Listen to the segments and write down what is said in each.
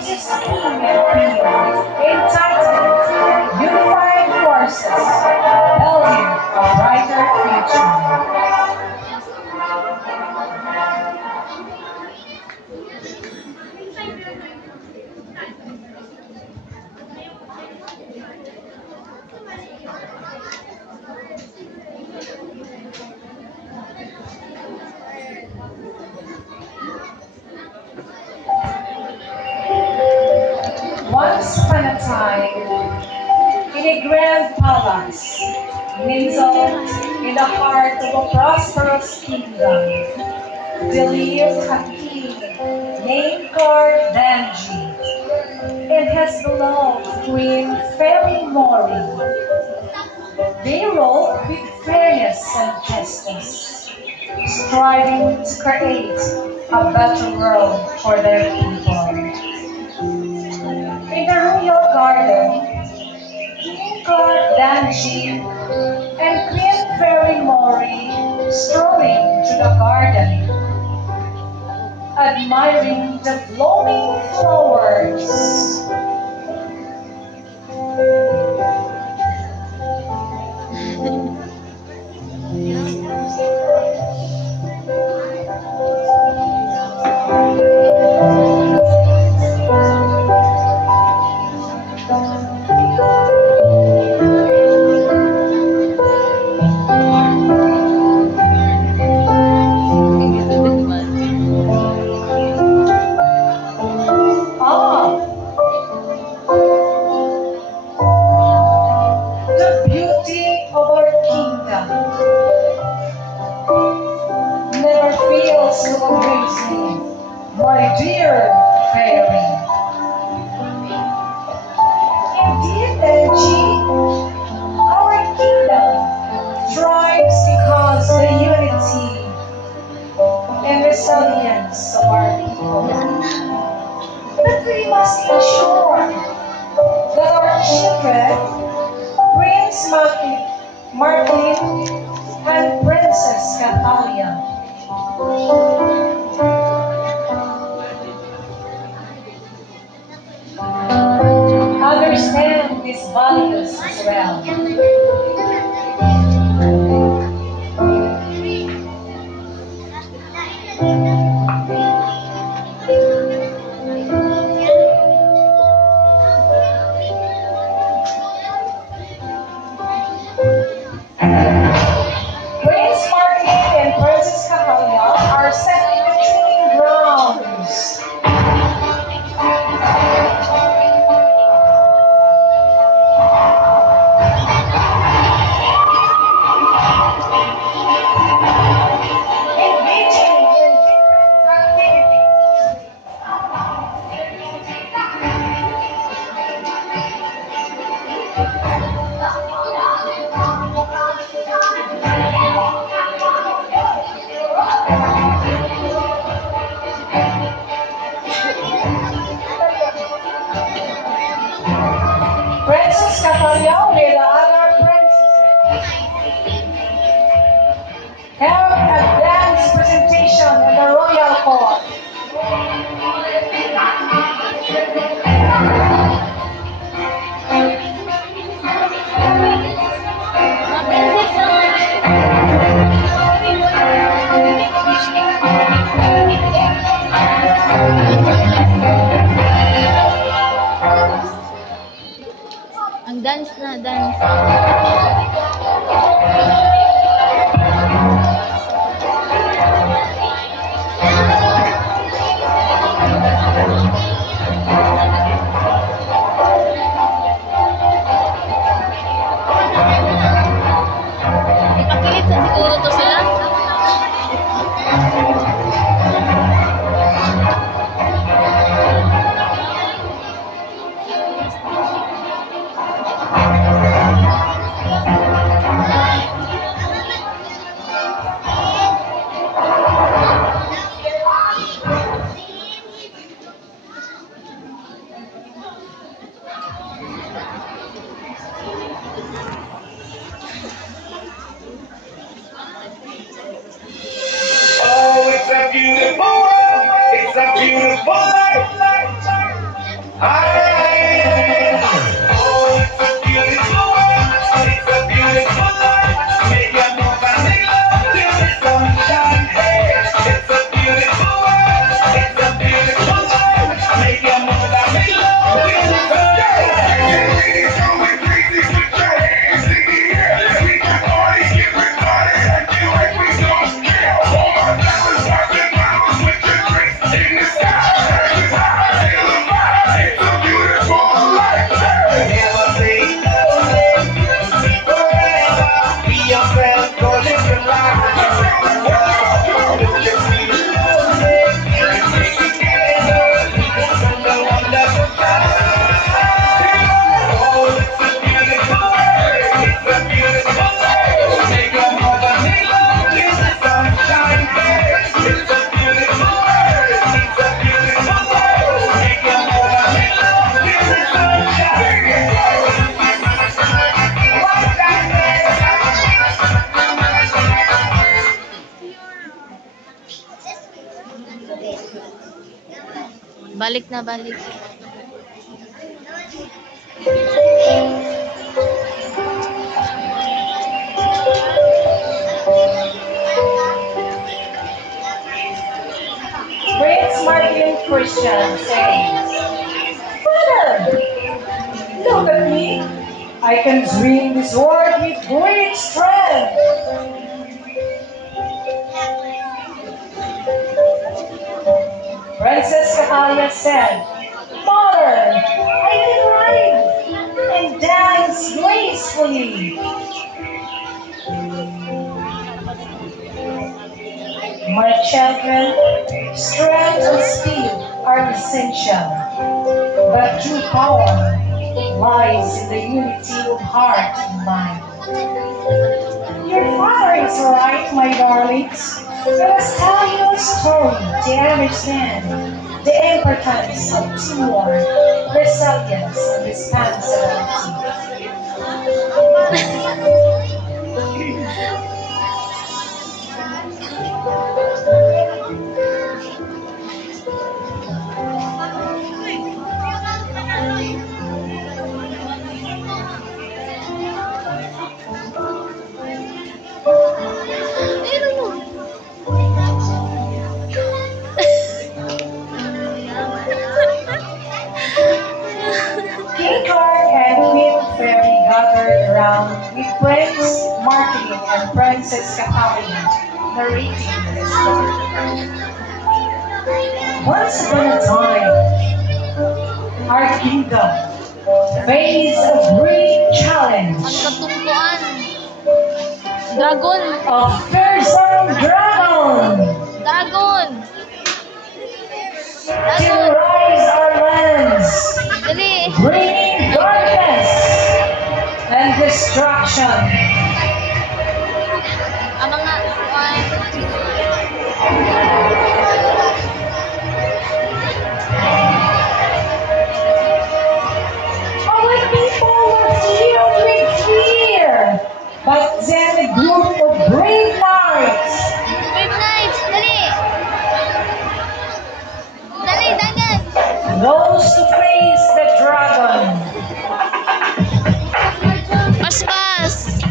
16 film entitled Unified Forces, Building a Brighter Future. Once upon a time, in a grand palace, nestled in the heart of a prosperous kingdom, there lived a king named Gardanji and his beloved queen Fairy Mori. They ruled with fairness and justice, striving to create a better world for their people. In the royal garden, King Gardanji and Queen Fairy Mori strolling through the garden, admiring the blooming flowers. The beauty of our kingdom never fails to amaze me, my dear fairy. Indeed, Angie, our kingdom thrives because the unity and resilience of our people. But we must ensure that our children, Prince Martin and Princess Catalia, understand these values as well. Prince Martin and Princess Catalia are settling the training grounds. Engaging in different activities. Princess Catalia with the other princesses held a dance presentation at the royal court. Ang dance na, dance. Ipakita siguro to sila. Balik na, balik. Prince Martin Christian says, Father, look at me. I can dream this world with great strength. Princess Catalia said, Mother, I can ride and dance gracefully. My children, strength and speed are essential, but true power lies in the unity of heart and mind. Your father is right, my darlings. Let us tell you a story to understand the importance of teamwork, resilience, and responsibility. King Clark and Queen Fairy gathered around with Prince Martin and Princess Catalina narrating the story. Once upon a time, our kingdom faced a great challenge. Pagkatungkuan. Dragon. A fearsome dragon Dragon. terrorized our lands, Dali. bringing darkness and destruction. Ang mga... Our people were filled with fear, but then a group of brave knights Brave Knights. Dali. Dali, dagan. rose to face the dragon. Paspas.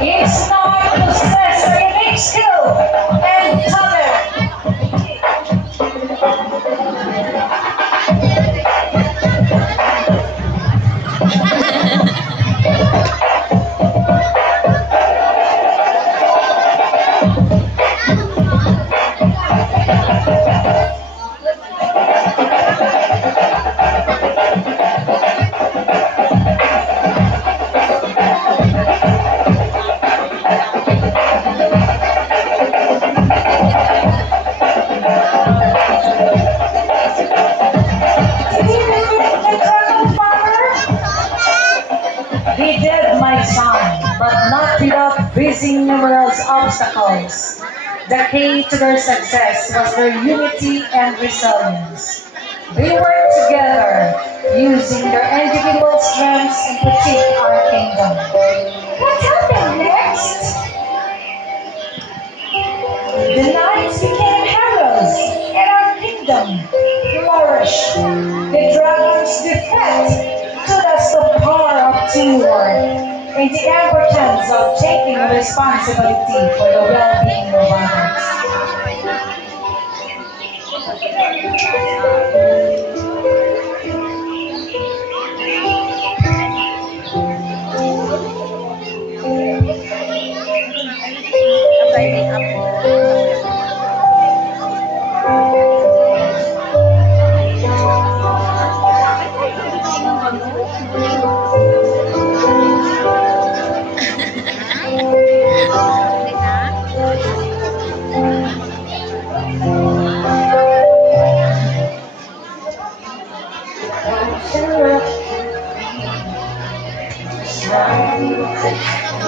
It's not possessed a unique skill and talent. The dragon farmer, he did, my son, but not without facing numerous obstacles. The key to their success was their unity and resilience. They worked together, using their individual strengths to protect our kingdom. What happened next? The knights became heroes, and our kingdom flourished. The dragon's defeat taught us the power of teamwork and the importance of taking responsibility for the well-being of others.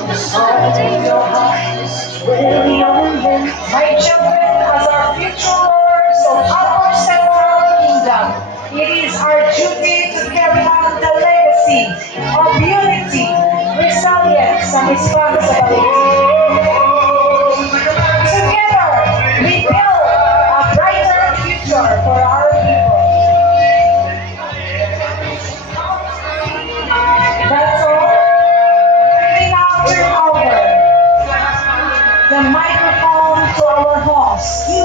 The song in your heart is where responsibility. Together, we build a brighter future for our people. That's all. We now turn over the microphone to our host.